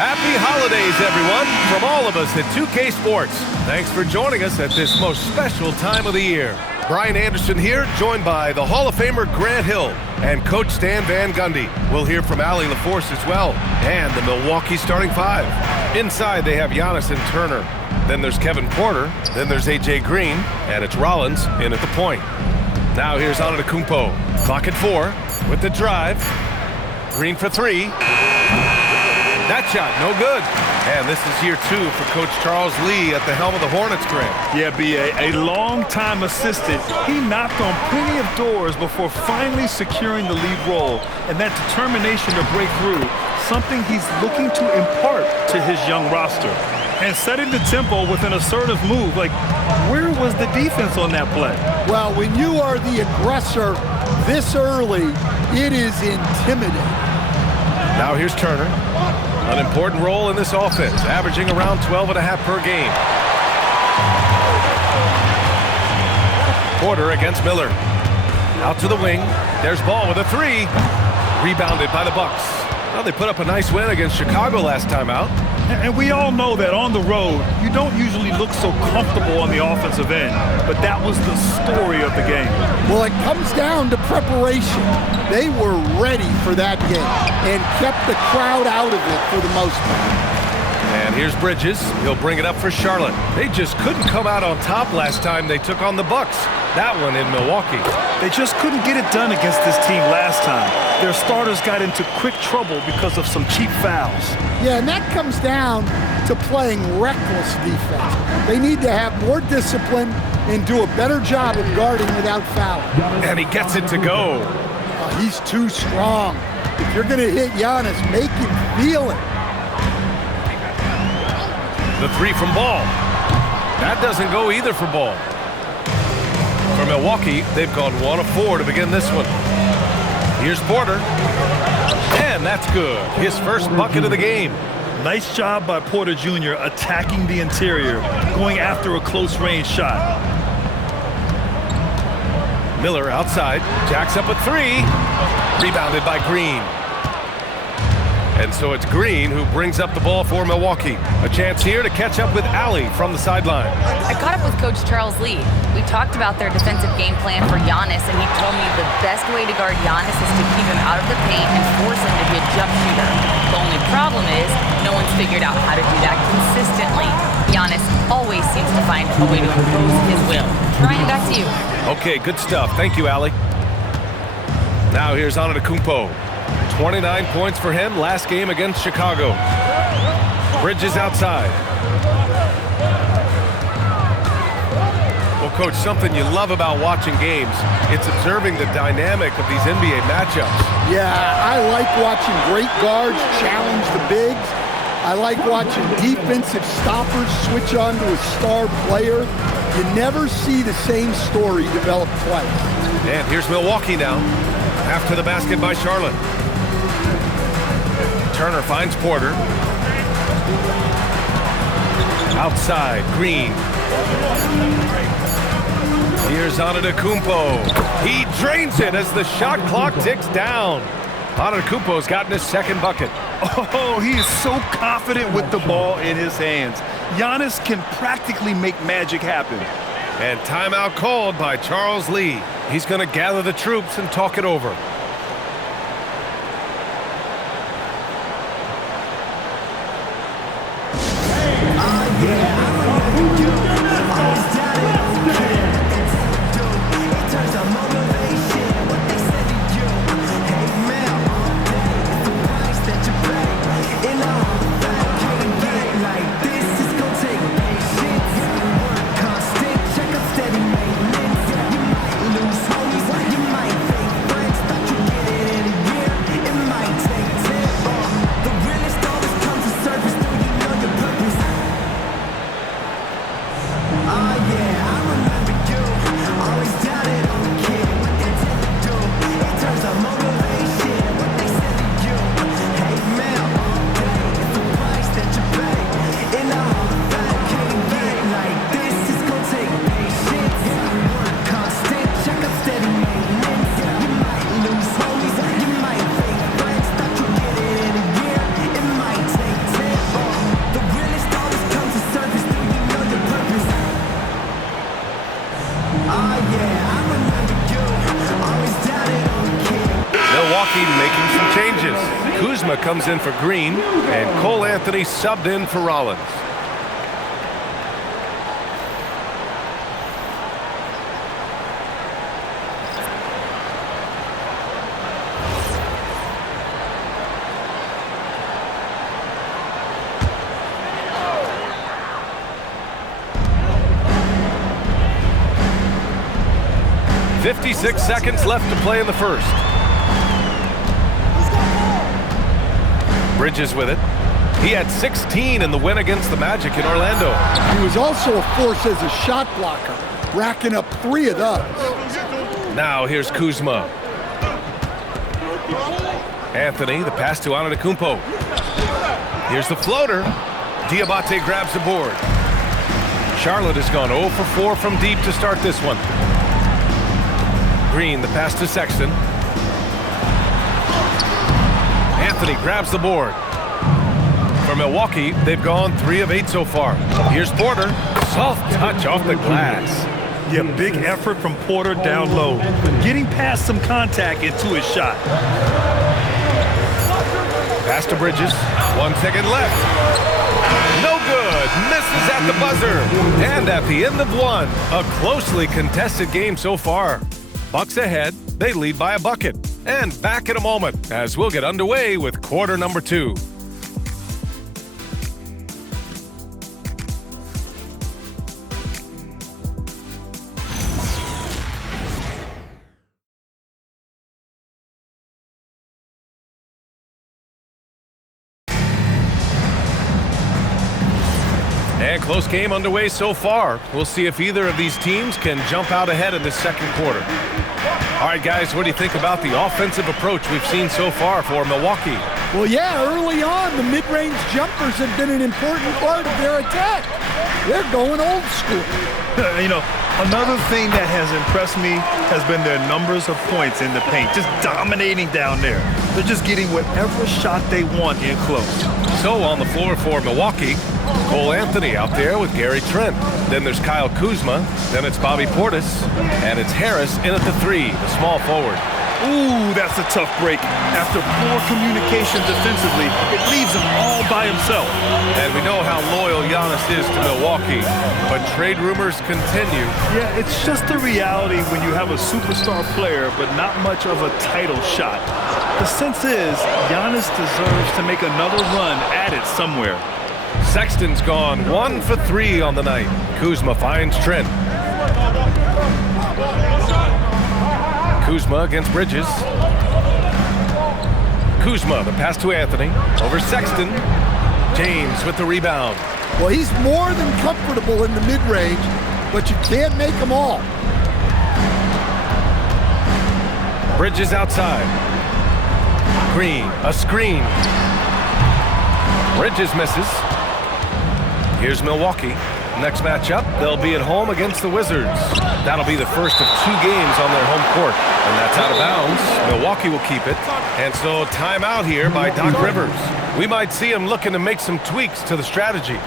Happy holidays, everyone, from all of us at 2K Sports. Thanks for joining us at this most special time of the year. Brian Anderson here, joined by the Hall of Famer Grant Hill and Coach Stan Van Gundy. We'll hear from Allie LaForce as well, and the Milwaukee starting five. Inside, they have Giannis and Turner. Then there's Kevin Porter. Then there's A.J. Green, and it's Rollins in at the point. Now here's Antetokounmpo. Clock at 4 with the drive. Green for 3. That shot, no good. And this is year 2 for Coach Charles Lee at the helm of the Hornets, Grant. Yeah, B.A., a long-time assistant. He knocked on plenty of doors before finally securing the lead role. And that determination to break through, something he's looking to impart to his young roster. And setting the tempo with an assertive move. Like, where was the defense on that play? Well, when you are the aggressor this early, it is intimidating. Now here's Turner. An important role in this offense, averaging around 12.5 per game. Porter against Miller. Out to the wing. There's Ball with a 3. Rebounded by the Bucks. Well, they put up a nice win against Chicago last time out. And we all know that on the road, you don't usually look so comfortable on the offensive end. But that was the story of the game. Well, it comes down to preparation. They were ready for that game and kept the crowd out of it for the most part. And here's Bridges. He'll bring it up for Charlotte. They just couldn't come out on top last time they took on the Bucks. That one in Milwaukee. They just couldn't get it done against this team last time. Their starters got into quick trouble because of some cheap fouls. Yeah, and that comes down to playing reckless defense. They need to have more discipline and do a better job of guarding without fouling. And he gets it to go. He's too strong. If you're going to hit Giannis, make him feel it. The 3 from Ball. That doesn't go either for Ball. For Milwaukee, they've gone 1 of 4 to begin this one. Here's Porter. And that's good. His first bucket of the game. Nice job by Porter Jr. attacking the interior, going after a close-range shot. Miller outside, jacks up a 3. Rebounded by Green. And so it's Green who brings up the ball for Milwaukee. A chance here to catch up with Allie from the sideline. I caught up with Coach Charles Lee. We talked about their defensive game plan for Giannis, and he told me the best way to guard Giannis is to keep him out of the paint and force him to be a jump shooter. The only problem is no one's figured out how to do that consistently. Giannis always seems to find a way to impose his will. Ryan, back to you. Okay, good stuff. Thank you, Allie. Now here's Antetokounmpo. 29 points for him last game against Chicago. Bridges outside. Well, Coach, something you love about watching games, it's observing the dynamic of these NBA matchups. Yeah, I like watching great guards challenge the bigs. I like watching defensive stoppers switch on to a star player. You never see the same story develop twice. And here's Milwaukee now. After the basket by Charlotte. Turner finds Porter. Outside, Green. Here's Antetokounmpo. He drains it as the shot clock ticks down. Antetokounmpo's gotten his second bucket. Oh, he is so confident with the ball in his hands. Giannis can practically make magic happen. And timeout called by Charles Lee. He's going to gather the troops and talk it over. Bridges. Kuzma comes in for Green, and Cole Anthony subbed in for Rollins. .56 seconds left to play in the first. Bridges with it. He had 16 in the win against the Magic in Orlando. He was also a force as a shot blocker, racking up 3 of those. Now here's Kuzma. Anthony, the pass to Antetokounmpo. Here's the floater. Diabate grabs the board. Charlotte has gone 0 for 4 from deep to start this one. Green, the pass to Sexton. Anthony grabs the board. For Milwaukee, they've gone 3 of 8 so far. Here's Porter. Soft touch off the glass. Yeah, big effort from Porter down low, getting past some contact into his shot. Pass to Bridges. 1 second left. No good. Misses at the buzzer. And at the end of one, a closely contested game so far. Bucks ahead. They lead by a bucket. And back in a moment as we'll get underway with quarter number 2. And close game underway so far. We'll see if either of these teams can jump out ahead in this second quarter. All right, guys, what do you think about the offensive approach we've seen so far for Milwaukee? Well, yeah, early on, the mid-range jumpers have been an important part of their attack. They're going old school. You know, another thing that has impressed me has been their numbers of points in the paint, just dominating down there. They're just getting whatever shot they want in close. So on the floor for Milwaukee, Cole Anthony out there with Gary Trent. Then there's Kyle Kuzma. Then it's Bobby Portis. And it's Harris in at the 3, the small forward. Ooh, that's a tough break. After poor communication defensively, it leaves him all by himself. And we know how loyal Giannis is to Milwaukee, but trade rumors continue. Yeah, it's just the reality when you have a superstar player, but not much of a title shot. The sense is Giannis deserves to make another run at it somewhere. Sexton's gone 1 for 3 on the night. Kuzma finds Trent. Kuzma against Bridges. Kuzma, the pass to Anthony. Over Sexton. James with the rebound. Well, he's more than comfortable in the mid-range, but you can't make them all. Bridges outside. Green, a screen. Bridges misses. Here's Milwaukee. Next matchup, they'll be at home against the Wizards. That'll be the first of 2 games on their home court. And that's out of bounds. Milwaukee will keep it. And so timeout here by Doc Rivers. We might see him looking to make some tweaks to the strategy.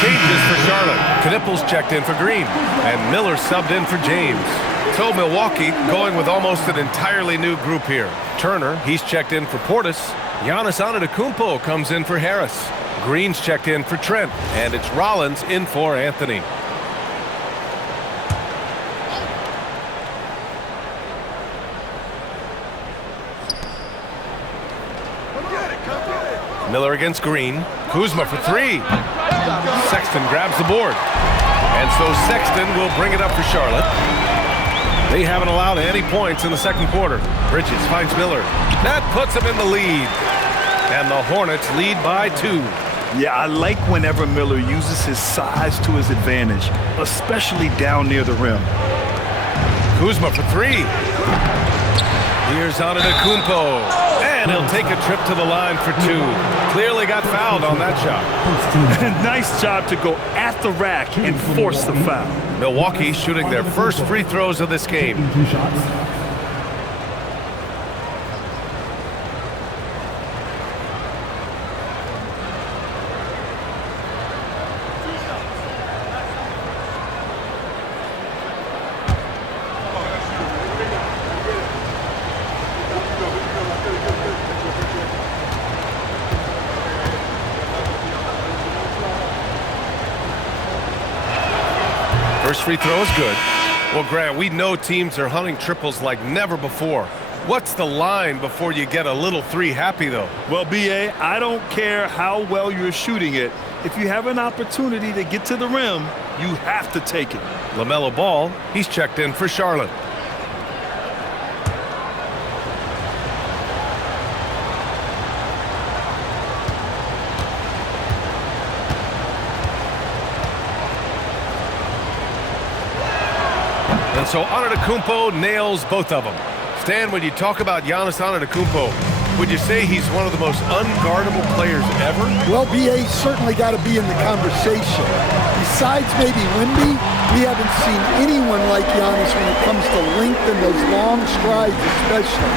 changes for Charlotte. Knippel's checked in for Green, and Miller subbed in for James. So Milwaukee going with almost an entirely new group here. Turner, he's checked in for Portis. Giannis Antetokounmpo comes in for Harris. Green's checked in for Trent, and it's Rollins in for Anthony. Miller against Green. Kuzma for three. Sexton grabs the board. And so Sexton will bring it up for Charlotte. They haven't allowed any points in the second quarter. Bridges finds Miller. That puts him in the lead. And the Hornets lead by 2. Yeah, I like whenever Miller uses his size to his advantage, especially down near the rim. Kuzma for three. Here's Antetokounmpo. And he'll take a trip to the line for 2. Clearly got fouled on that shot. Nice job to go at the rack and force the foul. Milwaukee shooting their first free throws of this game. First free throw is good. Well, Grant, we know teams are hunting triples like never before. What's the line before you get a little three happy, though? Well, B.A., I don't care how well you're shooting it. If you have an opportunity to get to the rim, you have to take it. LaMelo Ball, he's checked in for Charlotte. And so Antetokounmpo nails both of them. Stan, when you talk about Giannis Antetokounmpo, would you say he's one of the most unguardable players ever? Well, B.A. certainly got to be in the conversation. Besides maybe Wemby, we haven't seen anyone like Giannis when it comes to length and those long strides especially.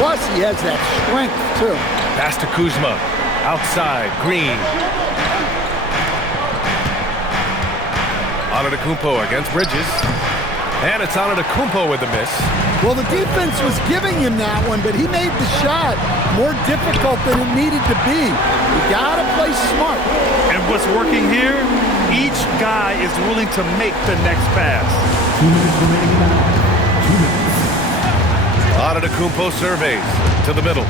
Plus, he has that strength, too. Pass to Kuzma. Outside, Green. Antetokounmpo against Bridges. And it's Antetokounmpo with the miss. Well, the defense was giving him that one, but he made the shot more difficult than it needed to be. You gotta play smart. And what's working here? Each guy is willing to make the next pass. Antetokounmpo surveys to the middle.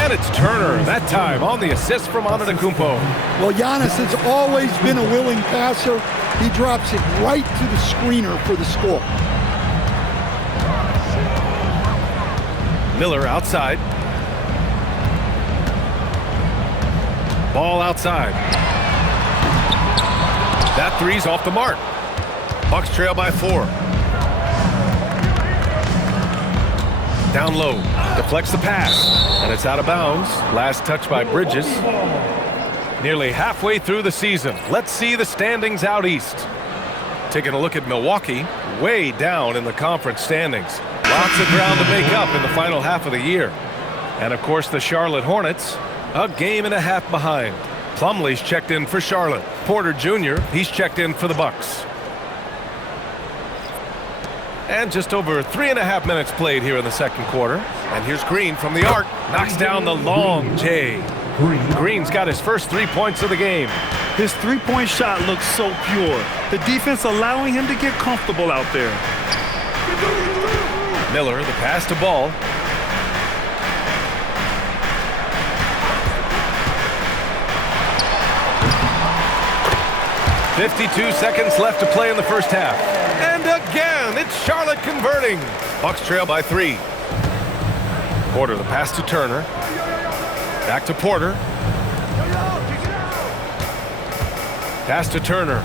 And it's Turner, that time on the assist from Antetokounmpo. Well, Giannis has always been a willing passer. He drops it right to the screener for the score. Miller outside. Ball outside. That three's off the mark. Bucks trail by 4. Down low. Deflects the pass. And it's out of bounds. Last touch by Bridges. Nearly halfway through the season. Let's see the standings out east. Taking a look at Milwaukee, way down in the conference standings. Lots of ground to make up in the final half of the year. And of course the Charlotte Hornets, a game and a half behind. Plumlee's checked in for Charlotte. Porter Jr., he's checked in for the Bucks. And just over 3.5 minutes played here in the second quarter. And here's Green from the arc. Knocks down the long J. Green's got his first 3 points of the game. His three-point shot looks so pure. The defense allowing him to get comfortable out there. Miller, the pass to Ball. .52 seconds left to play in the first half. And again, it's Charlotte converting. Bucks trail by 3. Porter, the pass to Turner. Back to Porter. Pass to Turner.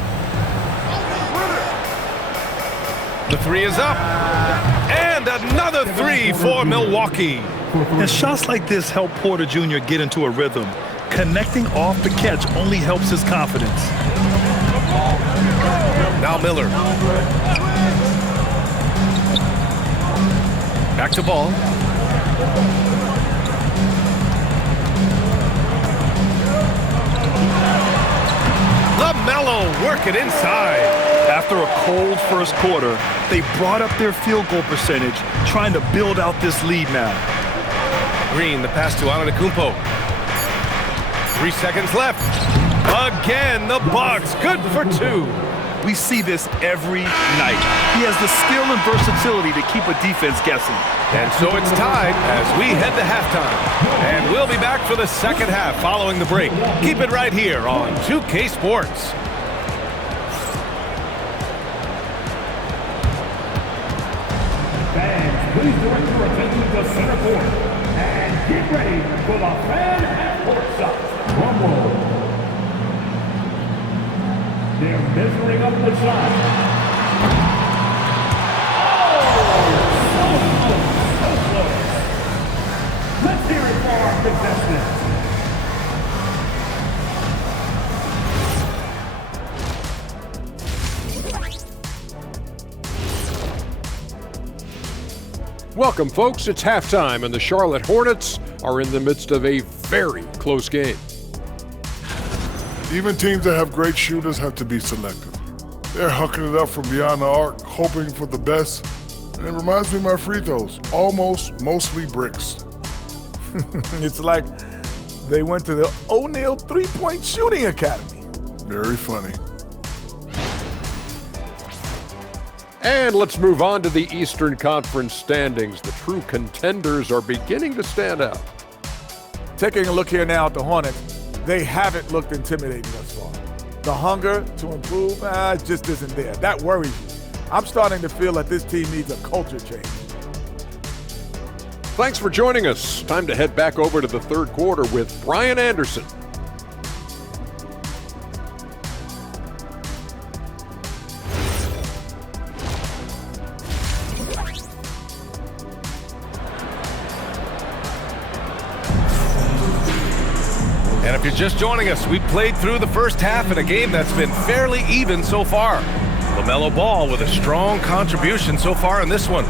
The three is up. And another three for Milwaukee. And shots like this help Porter Jr. get into a rhythm. Connecting off the catch only helps his confidence. Now Miller. Back to Ball. bucket inside. After a cold first quarter, they brought up their field goal percentage, trying to build out this lead now. Green, the pass to Antetokounmpo. 3 seconds left. Again, the Bucks, good for 2. We see this every night. He has the skill and versatility to keep a defense guessing. And so it's tied as we head to halftime. And we'll be back for the second half following the break. Keep it right here on 2K Sports. Fans, please direct your attention to center court and get ready for the fan at courtside rumble. They're measuring up the shot. Oh, so close. Let's hear it for our contestants. Welcome, folks. It's halftime, and the Charlotte Hornets are in the midst of a very close game. Even teams that have great shooters have to be selective. They're hucking it up from beyond the arc, hoping for the best. And it reminds me of my free throws, mostly bricks. It's like they went to the O'Neal three-point shooting academy. Very funny. And let's move on to the Eastern Conference standings. The true contenders are beginning to stand out. Taking a look here now at the Hornets, they haven't looked intimidating thus far. The hunger to improve just isn't there. That worries you. I'm starting to feel that this team needs a culture change. Thanks for joining us. Time to head back over to the third quarter with Brian Anderson. And if you're just joining us, we played through the first half in a game that's been fairly even so far. LaMelo Ball with a strong contribution so far in this one.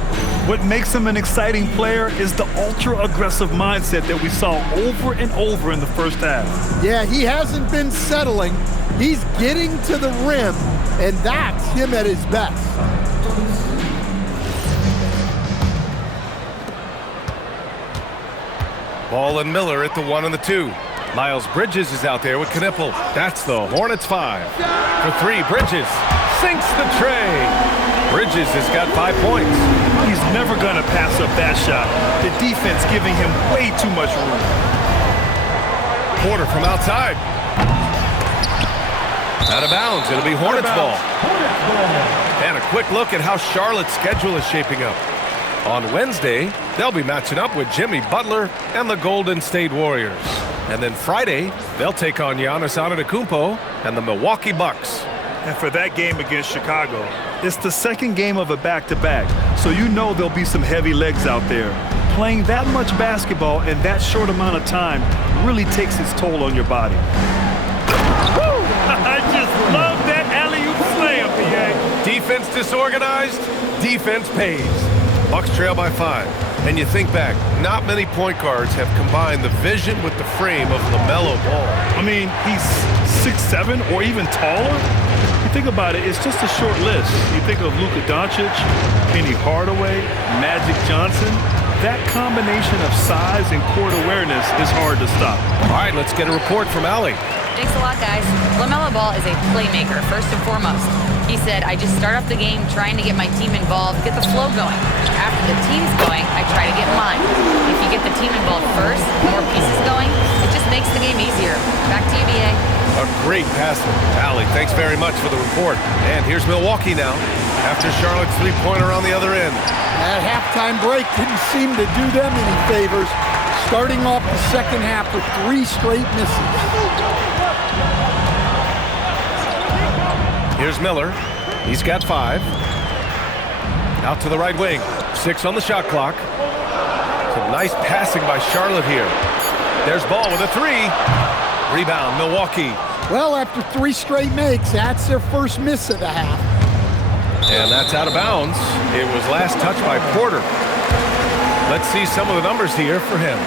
What makes him an exciting player is the ultra-aggressive mindset that we saw over and over in the first half. Yeah, he hasn't been settling. He's getting to the rim, and that's him at his best. Ball and Miller at the 1 and the 2. Miles Bridges is out there with Knippel. That's the Hornets 5. For 3, Bridges sinks the tray. Bridges has got 5 points. He's never going to pass up that shot. The defense giving him way too much room. Porter from outside. Out of bounds. It'll be Hornets ball. And a quick look at how Charlotte's schedule is shaping up. On Wednesday, they'll be matching up with Jimmy Butler and the Golden State Warriors. And then Friday, they'll take on Giannis Antetokounmpo and the Milwaukee Bucks. And for that game against Chicago, it's the second game of a back-to-back, so you know there'll be some heavy legs out there. Playing that much basketball in that short amount of time really takes its toll on your body. Woo! I just love that alley-oop slam, PA. Defense disorganized, defense pays. Bucks trail by 5. And you think back, not many point guards have combined the vision with the frame of LaMelo Ball. I mean, he's 6'7" or even taller. You think about it, it's just a short list. You think of Luka Doncic, Penny Hardaway, Magic Johnson. That combination of size and court awareness is hard to stop. All right, let's get a report from Allie. Thanks a lot, guys. LaMelo Ball is a playmaker, first and foremost. He said, I just start off the game trying to get my team involved, get the flow going. After the team's going, I try to get mine. If you get the team involved first, more pieces going, it just makes the game easier. Back to you, BA. A great passer. Allie, thanks very much for the report. And here's Milwaukee now, after Charlotte's three-pointer on the other end. That halftime break didn't seem to do them any favors, starting off the second half with 3 straight misses. Here's Miller. He's got 5. Out to the right wing. 6 on the shot clock. Some nice passing by Charlotte here. There's Ball with a 3. Rebound, Milwaukee. Well, after 3 straight makes, that's their first miss of the half. And that's out of bounds. It was last touched by Porter. Let's see some of the numbers here for him.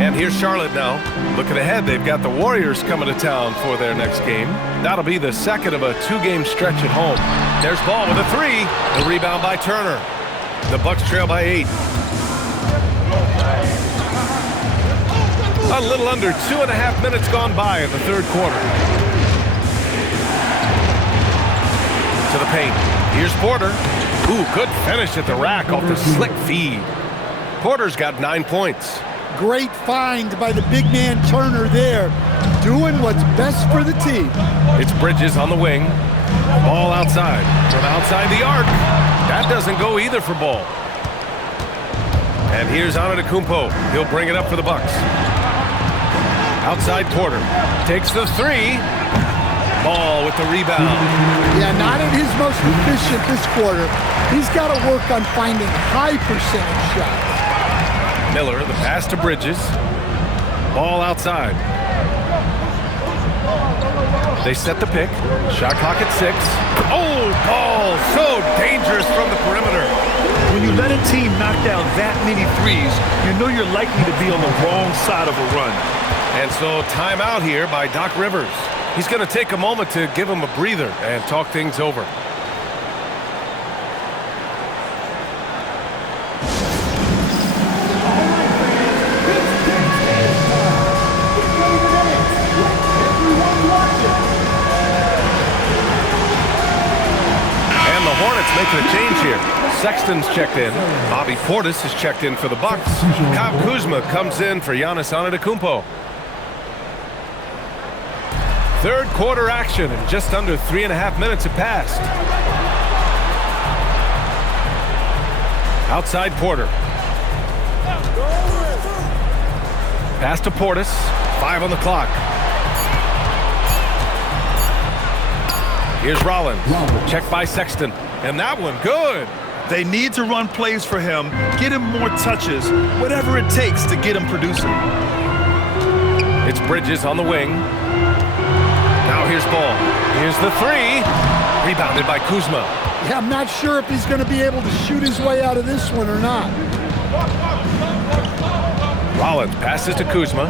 And here's Charlotte now. Looking ahead, they've got the Warriors coming to town for their next game. That'll be the second of a two-game stretch at home. There's Ball with a three. The rebound by Turner. The Bucks trail by 8. A little under 2.5 minutes gone by in the third quarter. To the paint. Here's Porter. Ooh, good finish at the rack off the slick feed. Porter's got 9 points. Great find by the big man Turner there, doing what's best for the team. It's Bridges on the wing. Ball outside. From outside the arc. That doesn't go either for Ball. And here's Antetokounmpo. He'll bring it up for the Bucks. Outside Porter. Takes the three. Ball with the rebound. Yeah, not at his most efficient this quarter. He's got to work on finding high percentage shots. Miller, the pass to Bridges. Ball outside. They set the pick. Shot clock at 6. Oh, Ball so dangerous from the perimeter. When you let a team knock down that many threes, you know you're likely to be on the wrong side of a run. And so timeout here by Doc Rivers. He's going to take a moment to give him a breather and talk things over. And the Hornets making a change here. Sexton's checked in. Bobby Portis is checked in for the Bucks. Kyle Kuzma comes in for Giannis Antetokounmpo. Third quarter action, and just under 3.5 minutes have passed. Outside Porter. Pass to Portis. 5 on the clock. Here's Rollins. Check by Sexton. And that one, good. They need to run plays for him, get him more touches, whatever it takes to get him producing. It's Bridges on the wing. Now here's Ball. Here's the three. Rebounded by Kuzma. Yeah, I'm not sure if he's going to be able to shoot his way out of this one or not. Rollins passes to Kuzma.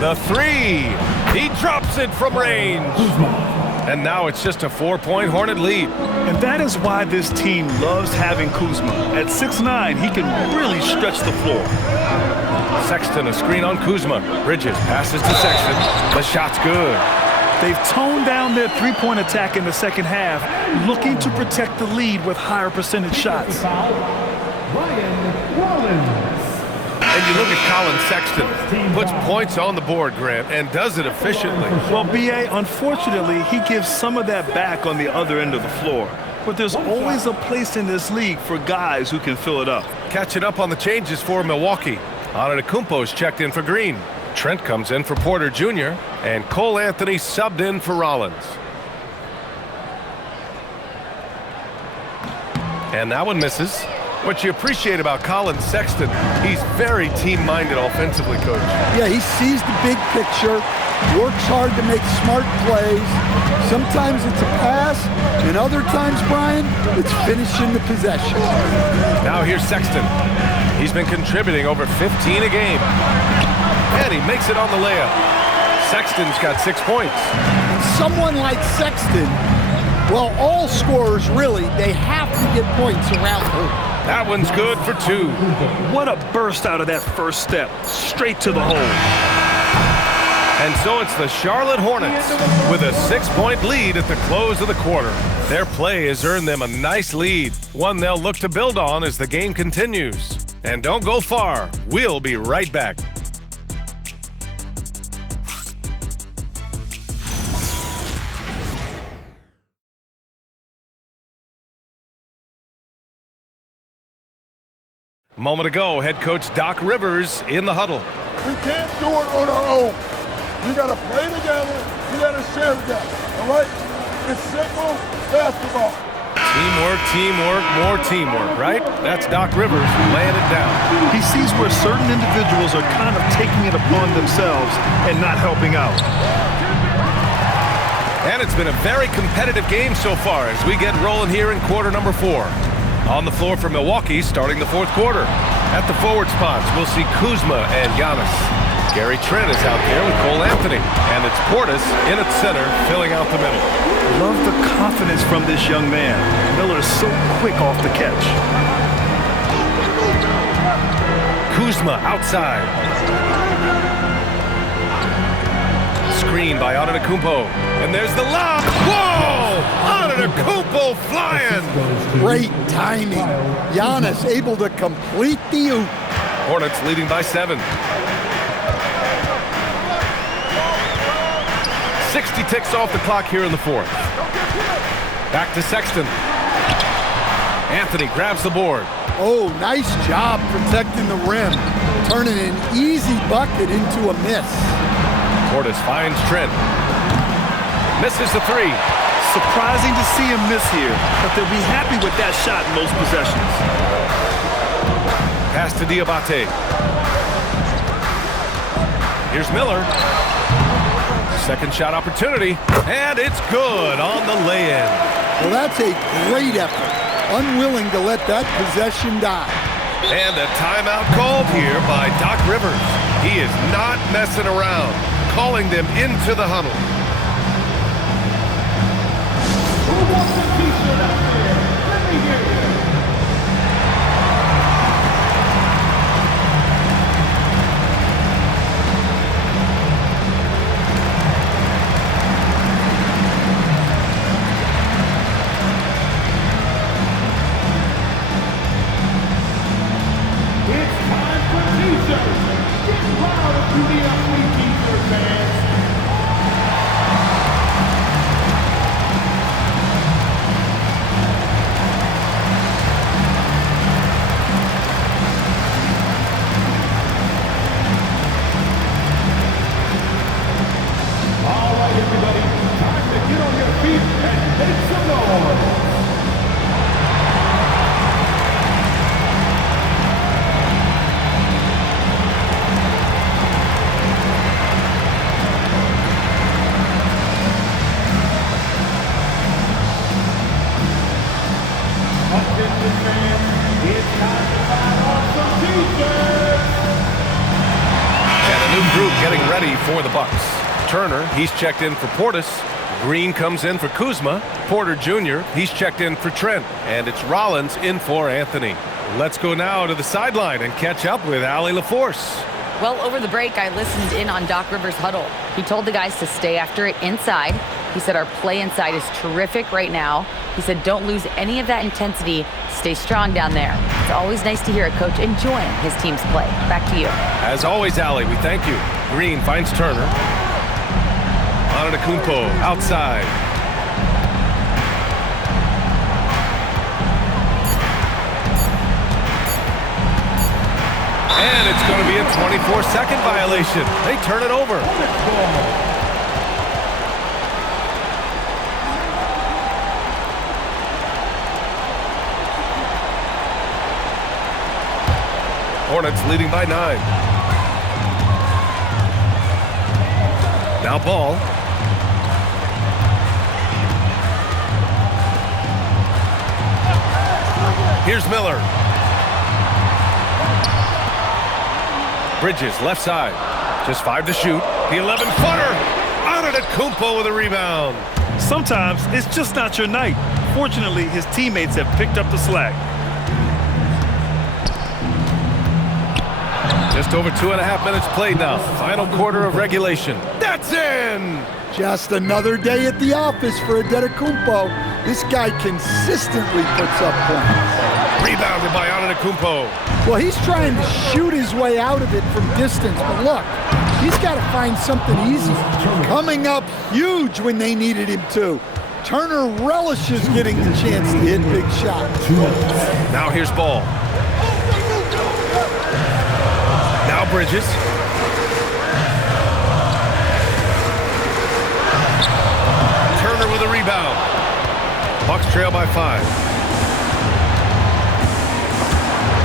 The three. He drops it from range. And now it's just a 4-point Hornet lead. And that is why this team loves having Kuzma. At 6'9", he can really stretch the floor. Sexton, a screen on Kuzma. Bridges passes to Sexton. The shot's good. They've toned down their three-point attack in the second half, looking to protect the lead with higher percentage shots. And you look at Colin Sexton. Puts points on the board, Grant, and does it efficiently. Well, B.A., unfortunately, he gives some of that back on the other end of the floor. But there's always a place in this league for guys who can fill it up. Catching up on the changes for Milwaukee. Antetokounmpo's checked in for Green. Trent comes in for Porter Jr. And Cole Anthony subbed in for Rollins. And that one misses. What you appreciate about Colin Sexton, he's very team-minded offensively, Coach. Yeah, he sees the big picture, works hard to make smart plays. Sometimes it's a pass, and other times, Brian, it's finishing the possession. Now here's Sexton. He's been contributing over 15 a game. And he makes it on the layup. Sexton's got 6 points. And someone like Sexton, well, all scorers really, they have to get points around him. That one's good for 2. What a burst out of that first step, straight to the hole. And so it's the Charlotte Hornets with a 6-point lead at the close of the quarter. Their play has earned them a nice lead, one they'll look to build on as the game continues. And don't go far. We'll be right back. A moment ago, head coach Doc Rivers in the huddle. We can't do it on our own. You got to play together. You got to share together. All right? It's simple basketball. Teamwork, teamwork, more teamwork, right? That's Doc Rivers laying it down. He sees where certain individuals are kind of taking it upon themselves and not helping out. And it's been a very competitive game so far as we get rolling here in quarter number 4. On the floor for Milwaukee starting the fourth quarter. At the forward spots, we'll see Kuzma and Giannis. Gary Trent is out there with Cole Anthony. And it's Portis in at center, filling out the middle. Love the confidence from this young man. Miller is so quick off the catch. Kuzma outside. Screen by Antetokounmpo. And there's the lob. Whoa! Antetokounmpo flying! Great timing. Giannis able to complete the oop. Hornets leading by 7. 60 ticks off the clock here in the 4th. Back to Sexton. Anthony grabs the board. Oh, nice job protecting the rim. Turning an easy bucket into a miss. Portis finds Trent. Misses the 3. Surprising to see him miss here, but they'll be happy with that shot in most possessions. Pass to Diabate. Here's Miller. Second shot opportunity, and it's good on the lay-in. Well, that's a great effort. Unwilling to let that possession die. And a timeout called here by Doc Rivers. He is not messing around, calling them into the huddle. Who wants a t-shirt out there? Let me hear you. It's time for t-shirts. Get proud of you need a free t-shirt, fans. All right, everybody, time to get on your feet and make some noise. Attention fans, it's time to buy on some t-shirts. And a new group getting ready for the Bucks. Turner, he's checked in for Portis. Green comes in for Kuzma. Porter Jr., he's checked in for Trent. And it's Rollins in for Anthony. Let's go now to the sideline and catch up with Allie LaForce. Well, over the break, I listened in on Doc Rivers' huddle. He told the guys to stay after it inside. He said our play inside is terrific right now. He said don't lose any of that intensity. Stay strong down there. It's always nice to hear a coach enjoying his team's play. Back to you. As always, Allie, we thank you. Green finds Turner. Antetokounmpo outside. And it's going to be a 24-second violation. They turn it over. Hornets leading by 9. Now ball. Here's Miller. Bridges, left side. Just 5 to shoot. The 11-footer. Antetokounmpo with a rebound. Sometimes it's just not your night. Fortunately, his teammates have picked up the slack. Just over 2.5 minutes played now. Final quarter of regulation. That's in! Just another day at the office for Antetokounmpo. This guy consistently puts up points. Rebounded by Antetokounmpo. Well, he's trying to shoot his way out of it from distance, but look, he's got to find something easy. Coming up huge when they needed him to. Turner relishes getting the chance to hit big shots. Now here's Ball. Now Bridges. Turner with a rebound. Bucks trail by 5.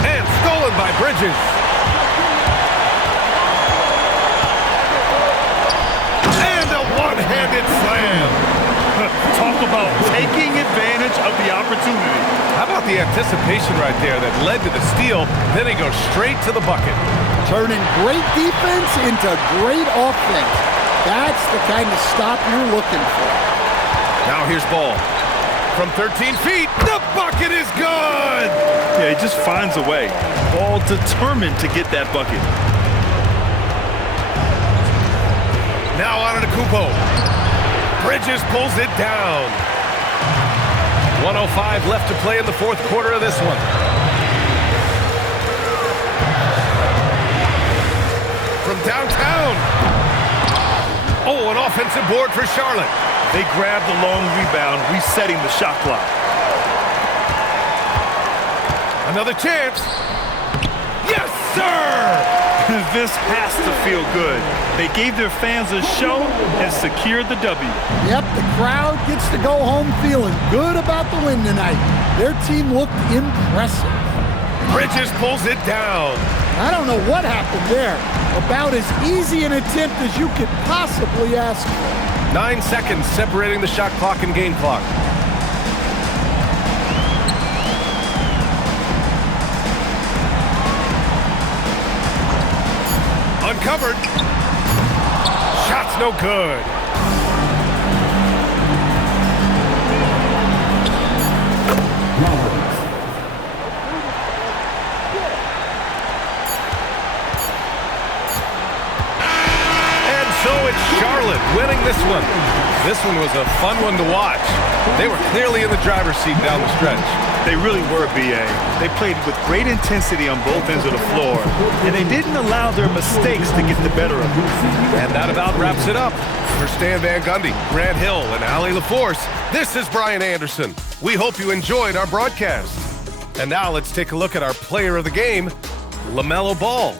And stolen by Bridges. And a one-handed slam. Talk about taking advantage of the opportunity. How about the anticipation right there that led to the steal, then he goes straight to the bucket. Turning great defense into great offense. That's the kind of stop you're looking for. Now here's Ball. From 13 feet, the bucket is good! Yeah, he just finds a way. Ball determined to get that bucket. Now on to Kupo. Bridges pulls it down. 1:05 left to play in the fourth quarter of this one. From downtown. Oh, an offensive board for Charlotte. They grab the long rebound, resetting the shot clock. Another chance. Yes, sir! This has to feel good. They gave their fans a show and secured the W. Yep, the crowd gets to go home feeling good about the win tonight. Their team looked impressive. Bridges pulls it down. I don't know what happened there. About as easy an attempt as you could possibly ask for. 9 seconds separating the shot clock and game clock. Uncovered. Shot's no good. And so it's Charlotte winning this one. This one was a fun one to watch. They were clearly in the driver's seat down the stretch. They really were, B.A. They played with great intensity on both ends of the floor, and they didn't allow their mistakes to get the better of them. And that about wraps it up. For Stan Van Gundy, Grant Hill, and Allie LaForce, this is Brian Anderson. We hope you enjoyed our broadcast. And now let's take a look at our player of the game, LaMelo Ball.